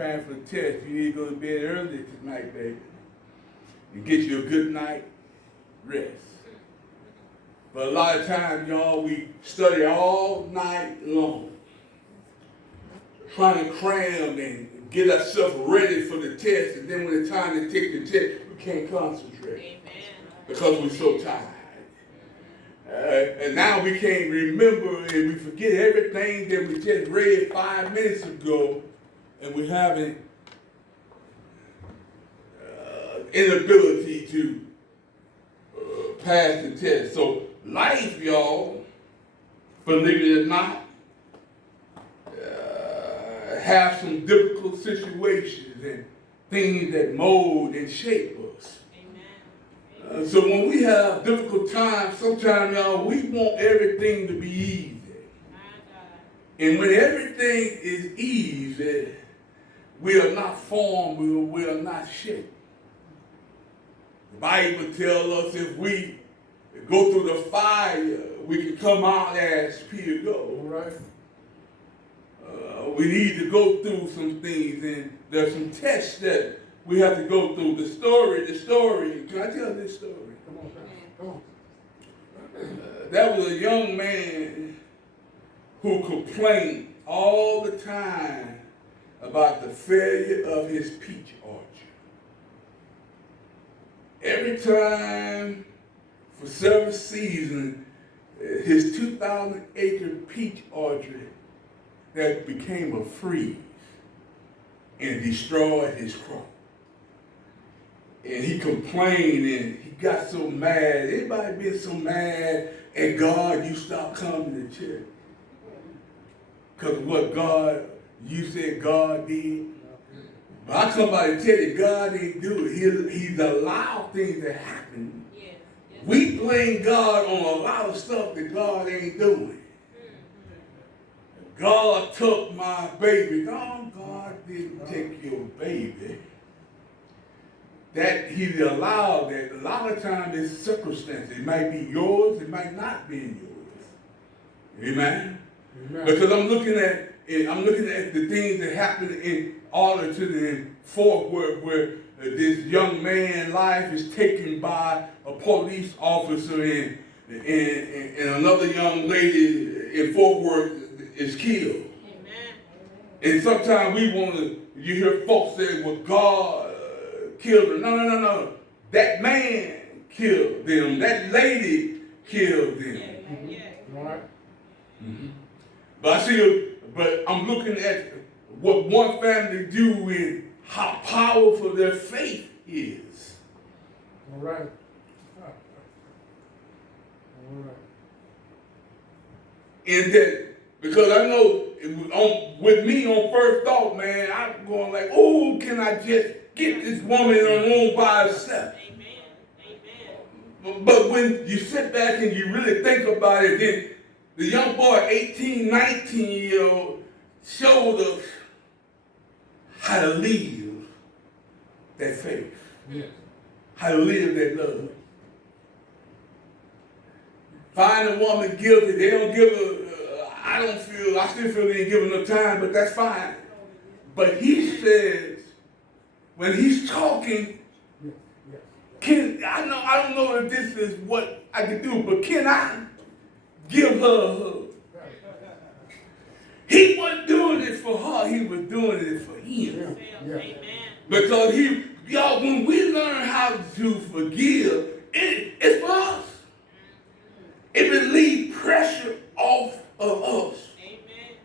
preparing for the test, you need to go to bed early tonight, baby, and get you a good night rest. But a lot of times, y'all, we study all night long, trying to cram and get ourselves ready for the test, and then when it's time to take the test, we can't concentrate. Amen. Because we're so tired. And now we can't remember and we forget everything that we just read 5 minutes ago, and we're having inability to pass the test. So life, y'all, believe it or not, have some difficult situations and things that mold and shape us. So when we have difficult times, sometimes, y'all, we want everything to be easy. And when everything is easy, we are not formed, we are not shaped. The Bible tells us if we go through the fire, we can come out as pure gold. Right? We need to go through some things, and there's some tests that we have to go through. The story. Can I tell this story? Come on, come on. That was a young man who complained all the time about the failure of his peach orchard. Every time for several seasons, his 2,000-acre peach orchard that became a freeze and destroyed his crop. And he complained and he got so mad. Anybody been so mad at God you stopped coming to church? Because of what you said God did? But I come by to tell you, God didn't do it. He's allowed things to happen. Yes. We blame God on a lot of stuff that God ain't doing. God took my baby. No, God didn't take your baby. That he allowed that. A lot of times it's circumstances. It might be yours, it might not be yours. Amen? Amen. Because I'm looking at the things that happened in Arlington and Fort Worth, where this young man's life is taken by a police officer, and another young lady in Fort Worth is killed. Amen. And sometimes you hear folks say, well, God killed her. No. That man killed them. That lady killed them. Yeah. Right? Mm-hmm. But I'm looking at what one family do and how powerful their faith is. All right. And that, because I know with me on first thought, man, I'm going like, oh, can I just get this woman in a room by herself? Amen. But when you sit back and you really think about it, then the young boy, 18, 19-year-old, showed us how to live that faith. Yes. How to live that love. Find a woman guilty, they don't give her, I still feel they ain't giving her time, but that's fine. But he says, when he's talking, I don't know if this is what I can do, but can I give her a hug? He wasn't doing it for her, he was doing it for him. Yeah. Because when we learn how to forgive, it's for us. It relieves pressure off of us. Amen.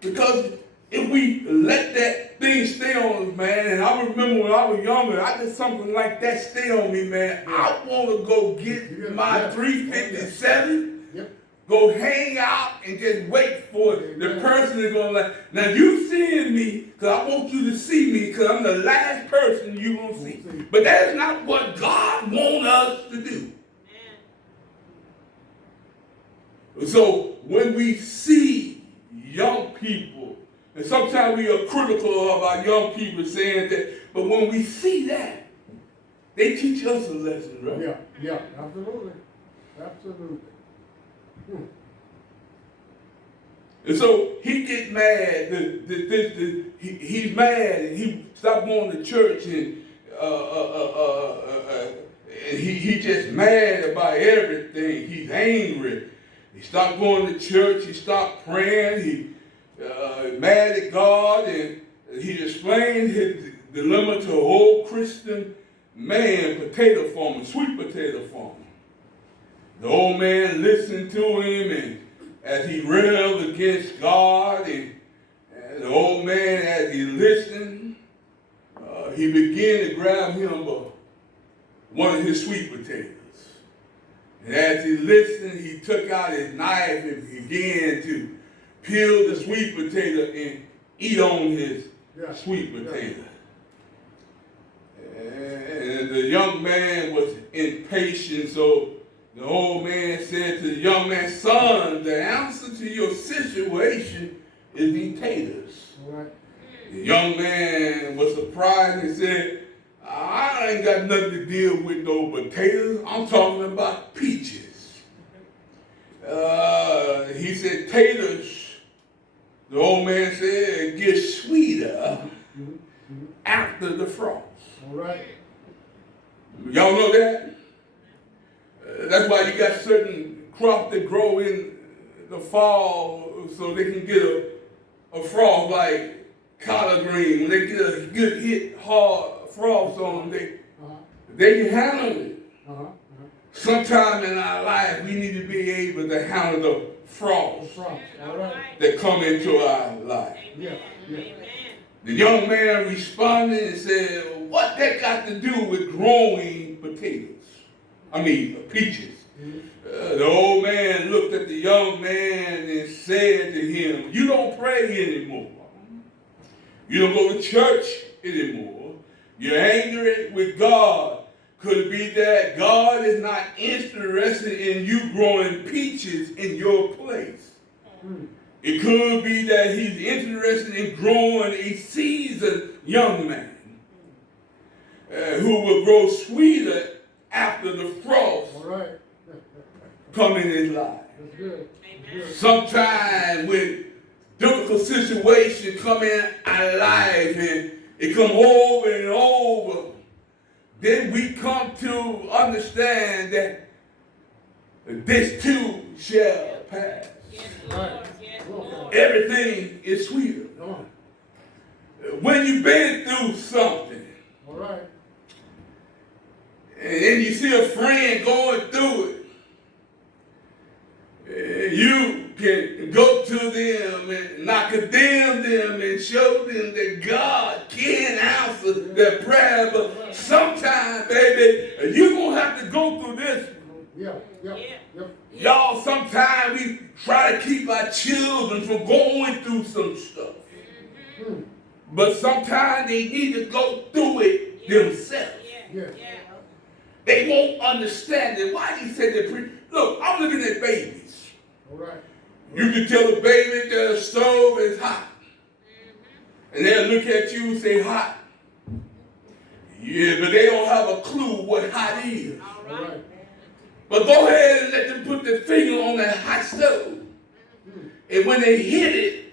Because if we let that thing stay on us, man, and I remember when I was younger, I did something like that stay on me, man. Yeah. I want to go get my 357, go hang out and just wait for it. The person is going to like, now you seeing me because I want you to see me because I'm the last person you're going to see. But that's not what God wants us to do. So when we see young people, and sometimes we are critical of our young people saying that, but when we see that, they teach us a lesson, right? Yeah, absolutely. And so he get mad. He's mad, and he stopped going to church, and he just mad about everything. He's angry. He stopped going to church. He stopped praying. He mad at God, and he explained his dilemma to an old Christian man, potato farmer, sweet potato farmer. The old man listened to him, and as he railed against God, and the old man, as he listened, he began to grab him one of his sweet potatoes. And as he listened, he took out his knife and began to peel the sweet potato and eat on his sweet potato. And the young man was impatient, so the old man said to the young man, "Son, the answer to your situation is these taters." Right. The young man was surprised and said, "I ain't got nothing to deal with no potatoes. I'm talking about peaches." He said, "Taters," the old man said, "get sweeter after the frost." All right. Y'all know that? That's why you got certain crops that grow in the fall so they can get a frost, like collard green. When they get a good hit hard frost on them, they can handle it. Sometime in our life, we need to be able to handle the frost that come into our life. Yeah. The young man responded and said, "What that got to do with growing potatoes? Peaches." The old man looked at the young man and said to him, "You don't pray anymore. You don't go to church anymore. You're angry with God. Could it be that God is not interested in you growing peaches in your place? It could be that he's interested in growing a seasoned young man who will grow sweeter after the frost come in his life." Sometimes when difficult situations come in our life and it come over and over, then we come to understand that this too shall pass. Everything is sweeter when you've been through something. All right. And you see a friend going through it. You can go to them and not condemn them and show them that God can answer their prayer. But sometimes, baby, you're going to have to go through this. Y'all, sometimes we try to keep our children from going through some stuff. But sometimes they need to go through it themselves. They won't understand it. Why he said that? Look, I'm looking at babies. All right. You can tell a baby that the stove is hot. And they'll look at you and say, "Hot." Yeah, but they don't have a clue what hot is. All right. But go ahead and let them put their finger on that hot stove. And when they hit it,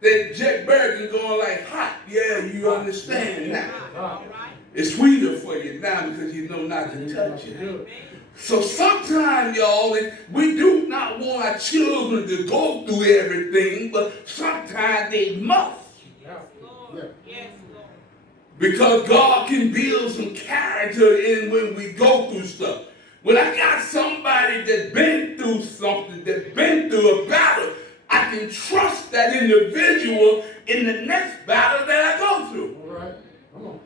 that Jack Bergen going like, "Hot." Yeah, you understand now. It's sweeter for you now because you know not to touch it. So sometimes, y'all, we do not want our children to go through everything, but sometimes they must. Because God can build some character in when we go through stuff. When I got somebody that's been through something, that's been through a battle, I can trust that individual in the next battle that I go through. All right. Come on.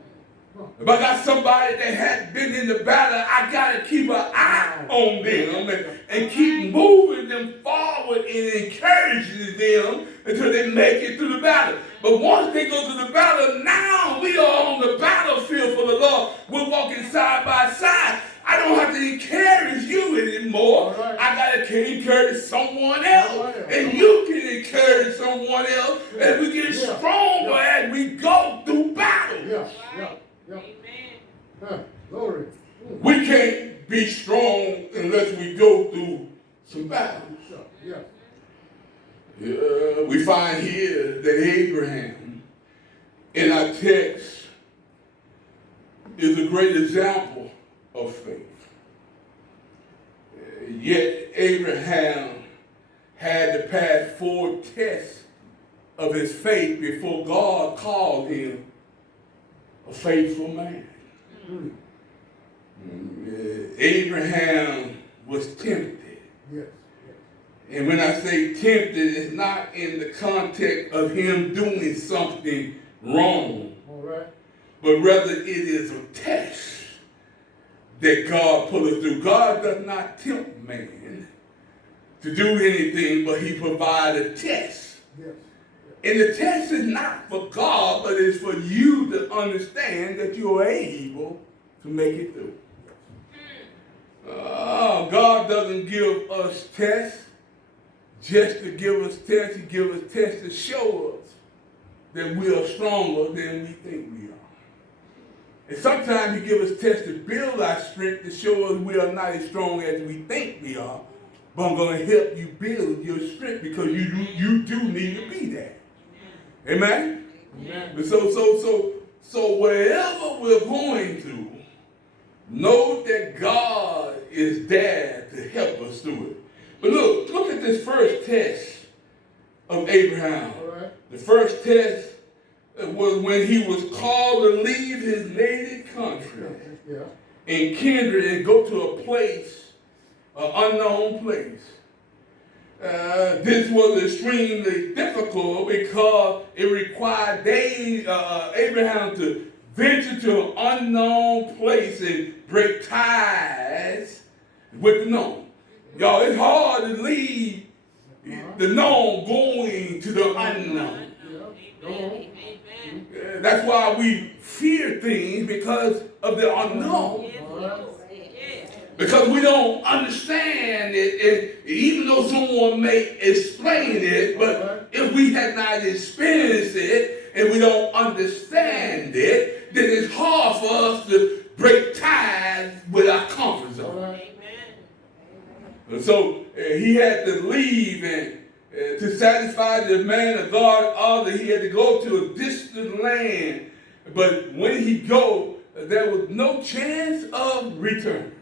If I got somebody that had been in the battle, I got to keep an eye on them and keep moving them forward and encouraging them until they make it through the battle. But once they go through the battle, now we are on the battlefield for the Lord. We're walking side by side. I don't have to encourage you anymore. Right. I got to encourage someone else. And you can encourage someone else. And we get stronger as we go through battle. Amen. Glory. We can't be strong unless we go through some battles. We find here that Abraham in our text is a great example of faith. Yet Abraham had to pass 4 tests of his faith before God called him a faithful man. Abraham was tempted. Yes. And when I say tempted, it's not in the context of him doing something wrong. All right. But rather it is a test that God put us through. God does not tempt man to do anything, but he provides a test. Yes. And the test is not for God, but it's for you to understand that you are able to make it through. God doesn't give us tests just to give us tests. He gives us tests to show us that we are stronger than we think we are. And sometimes he gives us tests to build our strength to show us we are not as strong as we think we are. But I'm going to help you build your strength because you do need to be there. Amen? Amen. So wherever we're going to, know that God is there to help us through it. But look at this first test of Abraham. All right. The first test was when he was called to leave his native country and kindred and go to a place, an unknown place. This was extremely difficult because it required Abraham to venture to an unknown place and break ties with the known. Y'all, it's hard to leave the known going to the unknown. That's why we fear things, because of the unknown. Because we don't understand it, and even though someone may explain it, but if we have not experienced it and we don't understand it, then it's hard for us to break ties with our comfort zone. And so he had to leave, and to satisfy the demand of God order, he had to go to a distant land. But when he go, there was no chance of return.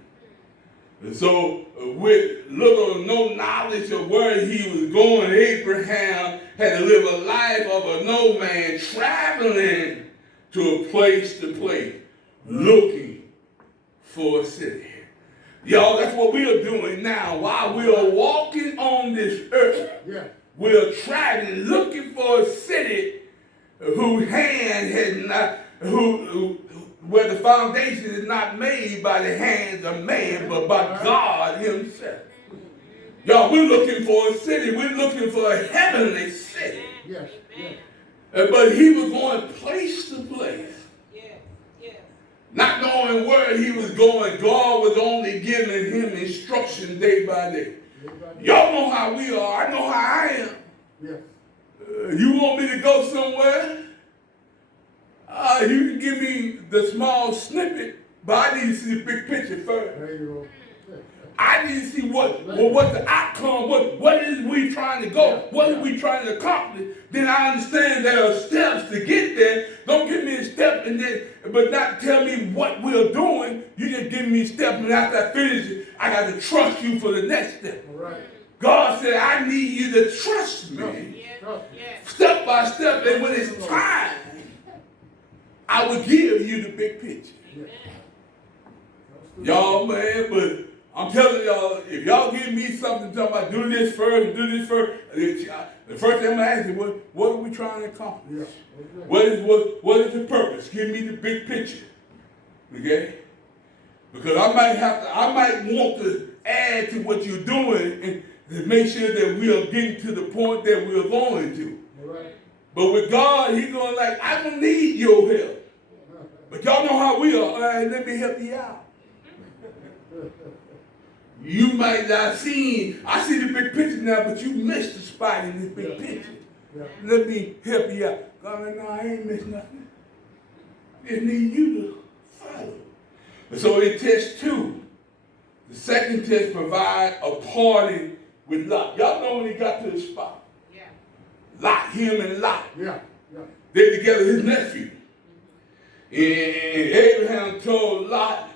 And so with little or no knowledge of where he was going, Abraham had to live a life of a nomad, traveling to a place to place, looking for a city. Y'all, that's what we are doing now. While we are walking on this earth, we are traveling, looking for a city whose hand has not, where the foundation is not made by the hands of man, but by God himself. Y'all, we're looking for a city. We're looking for a heavenly city. Yes. But he was going place to place. Not knowing where he was going, God was only giving him instruction day by day. Y'all know how we are. I know how I am. You want me to go somewhere? You can give me the small snippet, but I need to see the big picture first. There you go. I need to see what the outcome, what is we trying to go, what are we trying to accomplish. Then I understand there are steps to get there. Don't give me a step but not tell me what we're doing. You just give me a step, and after I finish it, I got to trust you for the next step. Right. God said, I need you to trust me step by step, and when it's time, I will give you the big picture. Y'all, man, but I'm telling y'all, if y'all give me something talking about do this first, the first thing I'm going to ask you, what are we trying to accomplish? What is the purpose? Give me the big picture. Okay? Because I might want to add to what you're doing and to make sure that we are getting to the point that we are going to. Right. But with God, he's going like, I don't need your help. But y'all know how we are. All right, let me help you out. You might not I see the big picture now, but you missed the spot in this big picture. Let me help you out. God, no, I ain't missed nothing. I just need you to follow. And so in test 2, the second test provides a party with Lot. Y'all know when he got to the spot. Lot, him and Lot. Yeah. They together, his nephew. And Abraham told Lot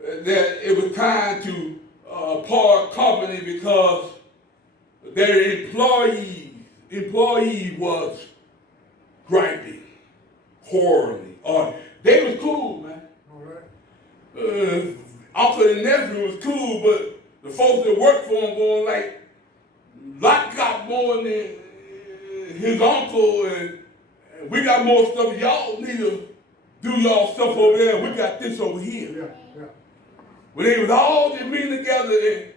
that it was time to part company because their employee was griping, quarreling, or they was cool, man. All right. Uncle and nephew was cool, but the folks that worked for him going like, Lot got more than his uncle, and we got more stuff. Y'all need to do y'all stuff over there. We got this over here. Yeah. When they was all just meeting together, and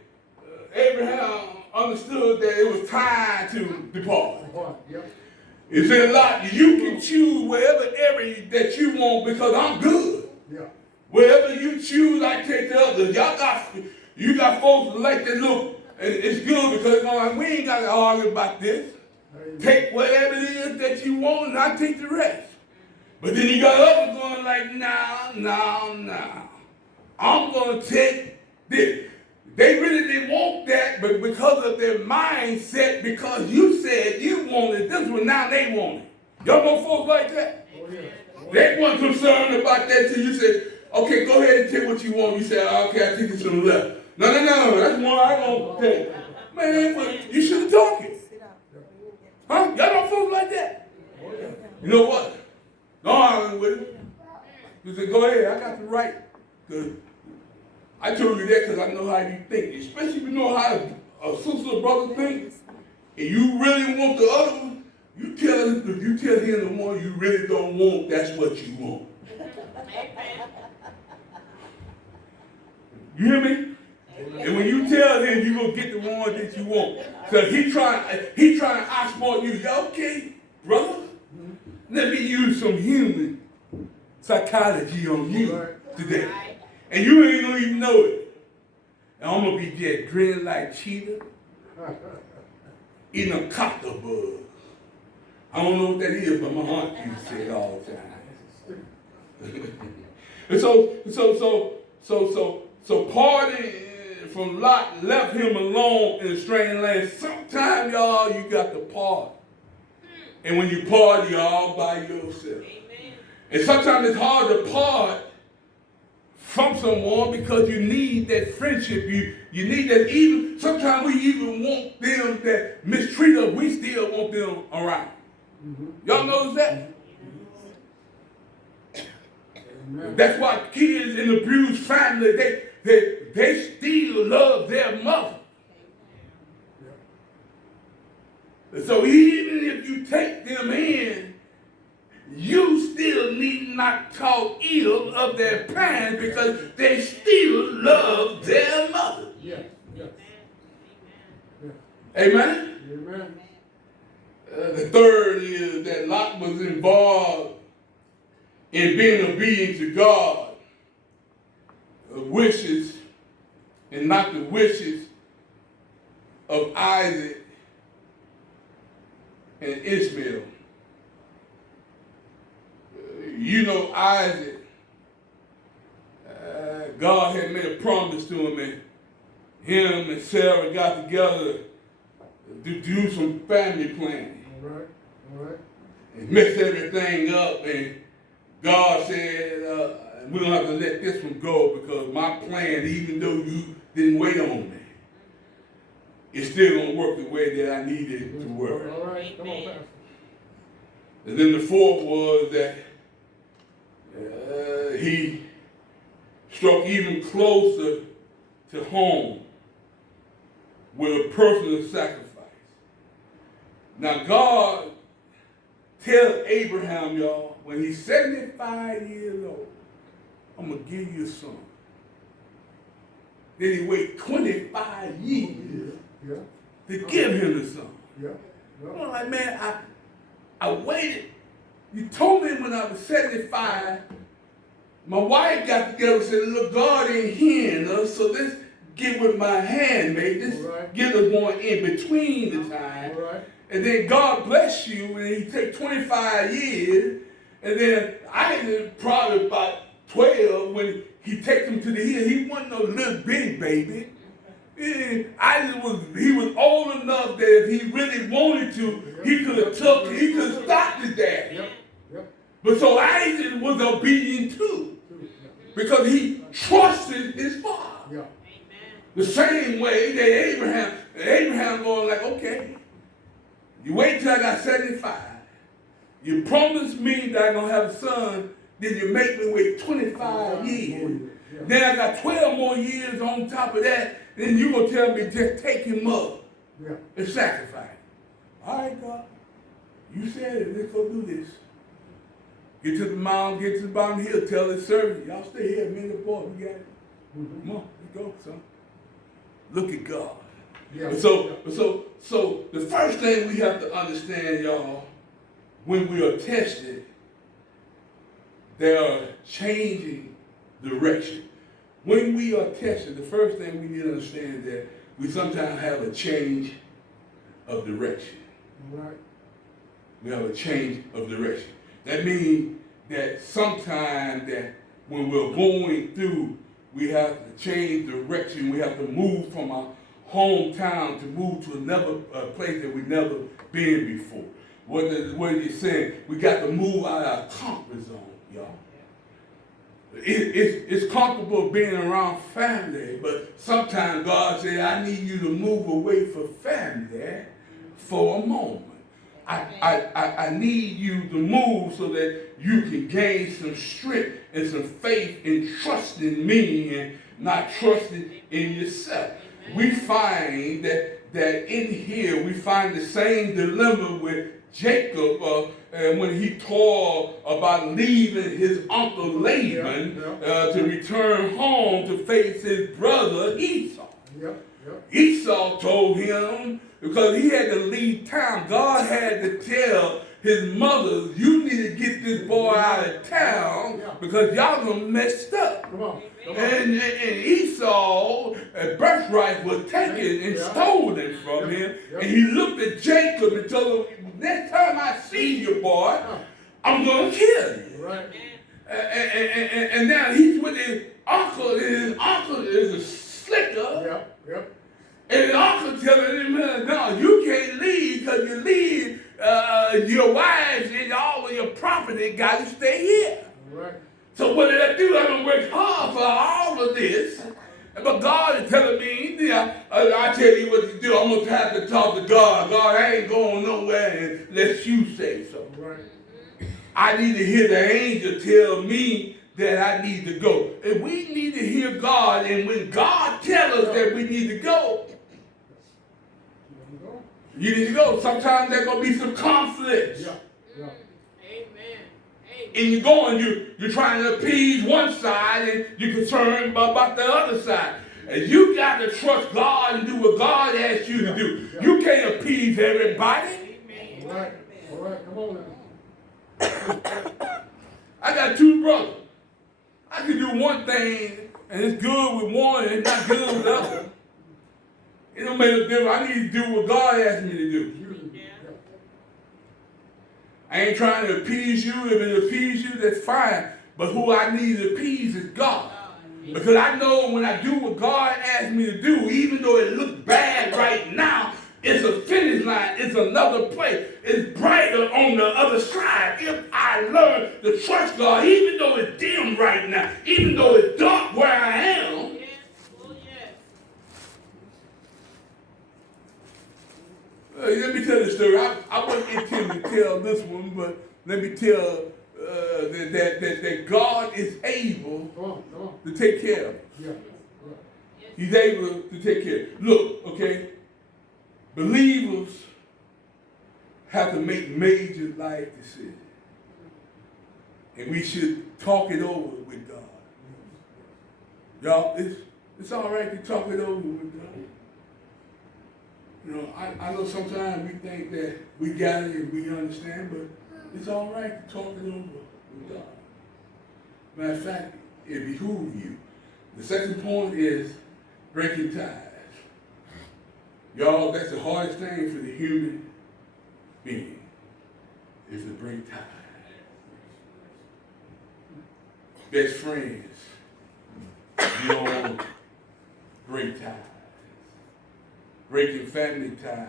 Abraham understood that it was time to depart. Yep. He said, Lot, you can choose wherever area that you want because I'm good. Yeah. Wherever you choose, I take the others. You got folks that like that look, and it's good because like, we ain't got to argue about this. Take whatever it is that you want, and I take the rest. But then you got others going like, no. I'm going to take this. They really didn't want that, but because of their mindset, because you said you wanted this one, now they want it. Y'all know folks like that? Oh, yeah. They weren't concerned about that till you said, okay, go ahead and take what you want. You said, okay, I take this to the left. No, that's one I don't take. Man, well, you should have talked it. Huh? Y'all know folks like that? You know what? No arguing with him. You said, go ahead, I got the right. Good. I told you that because I know how you think. Especially if you know how a sister or brother thinks, and you really want the other one, if you tell him the one you really don't want, that's what you want. You hear me? And when you tell him you're going to get the one that you want. Because he trying to outsmart you. Okay, brother, let me use some human psychology on you today. And you ain't going to even know it. And I'm going to be just grinning like cheetah, eating a cocktail bug. I don't know what that is, but my aunt used to say it all the time. And so party from Lot left him alone in a strange land. Sometimes, y'all, you got to part. And when you party, you're all by yourself. Amen. And sometimes it's hard to part from someone because you need that friendship. You need that even, sometimes we even want them that mistreat us, we still want them around. Mm-hmm. Y'all notice that? Mm-hmm. That's why kids in abused family, they still love their mother. Yeah. So even if you take them in, you still need not talk ill of their parents because they still love their mother. Yeah. Amen? Amen. The third is that Lot was involved in being obedient to God, wishes, and not the wishes of Isaac and Ishmael. You know, Isaac, God had made a promise to him, and him and Sarah got together to do some family planning. All right. And messed everything up, and God said, we don't have to let this one go because my plan, even though you didn't wait on me, it's still going to work the way that I needed it to work. All right. Come on, Pastor. And then the fourth was that he struck even closer to home with a personal sacrifice. Now God tell Abraham, y'all, when he's 75 years old, I'm going to give you a son. Then he wait 25 years to give him the son. I'm like, man, I waited. You told me when I was 75, my wife got together and said, look, God ain't hearing us, so let's get with my handmaid. Let's get us one in between the time. And then God bless you, and he take 25 years, and then I was probably about 12 when he takes him to the hill. He wasn't no little bitty baby. He was old enough that if he really wanted to, he could have stopped his dad. Yep. Yep. But so Isaac was obedient too, because he trusted his father. Yeah. The same way that Abraham going like, okay, you wait till I got 75. You promised me that I'm going to have a son, then you make me wait 25 years. Yeah. Then I got 12 more years on top of that, then you going to tell me just take him up and sacrifice him. All right, God, you said it, let's go do this. Get to the mountain, get to the bottom of the hill, tell his servant, y'all stay here, me and the boy, we got it. Come on, let's go, son. Look at God. Yeah. So the first thing we have to understand, y'all, when we are tested, they are changing direction. When we are tested, the first thing we need to understand is that we sometimes have a change of direction. Right. We have a change of direction. That means that sometimes that when we're going through, we have to change direction. We have to move from our hometown to move to another place that we've never been before. What is saying? We got to move out of our comfort zone, y'all. It's comfortable being around family, but sometimes God said, I need you to move away from family for a moment. I need you to move so that you can gain some strength and some faith in trusting me and not trusting in yourself. We find that in here we find the same dilemma with Jacob when he told about leaving his uncle Laban to return home to face his brother Esau. Esau told him, because he had to leave town, God had to tell his mother, you need to get this boy out of town because y'all gonna messed up. Come on. And Esau, birthright was taken and stolen from him. And he looked at Jacob and told him, next time I see you, boy, I'm going to kill you. Right. And now he's with his uncle, and his uncle is a slicker. And his uncle telling him, no, you can't leave because you leave your wives and all of your property got to stay here. Right. So what did I do? I'm going to work hard for all of this. But God is telling me, I tell you what to do. I'm going to have to talk to God. God, I ain't going nowhere unless you say so. Right. I need to hear the angel tell me that I need to go. And we need to hear God. And when God tells us that we need to go, you need to go. Sometimes there's going to be some conflicts. And you're going, you're trying to appease one side and you're concerned about the other side. And you got to trust God and do what God asks you to do. You can't appease everybody. All right. Come on now. I got two brothers. I can do one thing and it's good with one and it's not good with the other. It don't make a difference. I need to do what God asked me to do. I ain't trying to appease you. If it appease you, that's fine. But who I need to appease is God. Because I know when I do what God asked me to do, even though it looks bad right now, it's a finish line. It's another place. It's brighter on the other side. If I learn to trust God, even though it's dim right now, even though it's dark where I am, let me tell the story. I wasn't intending to tell this one, but let me tell that God is able to take care of us. He's able to take care. Look, okay, believers have to make major life decisions. And we should talk it over with God. Y'all, it's all right to talk it over with God. You know, I know sometimes we think that we got it and we understand, but it's all right to talk it over with God. Matter of fact, it behooves you. The second point is breaking ties. Y'all, that's the hardest thing for the human being, is to break ties. Best friends, you don't break ties. breaking family ties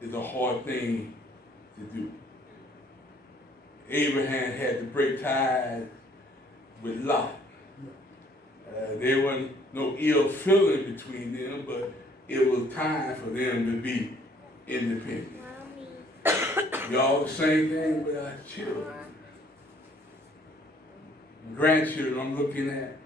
is a hard thing to do. Abraham had to break ties with Lot. There wasn't no ill feeling between them, but it was time for them to be independent. Y'all, the same thing with our children. Grandchildren I'm looking at,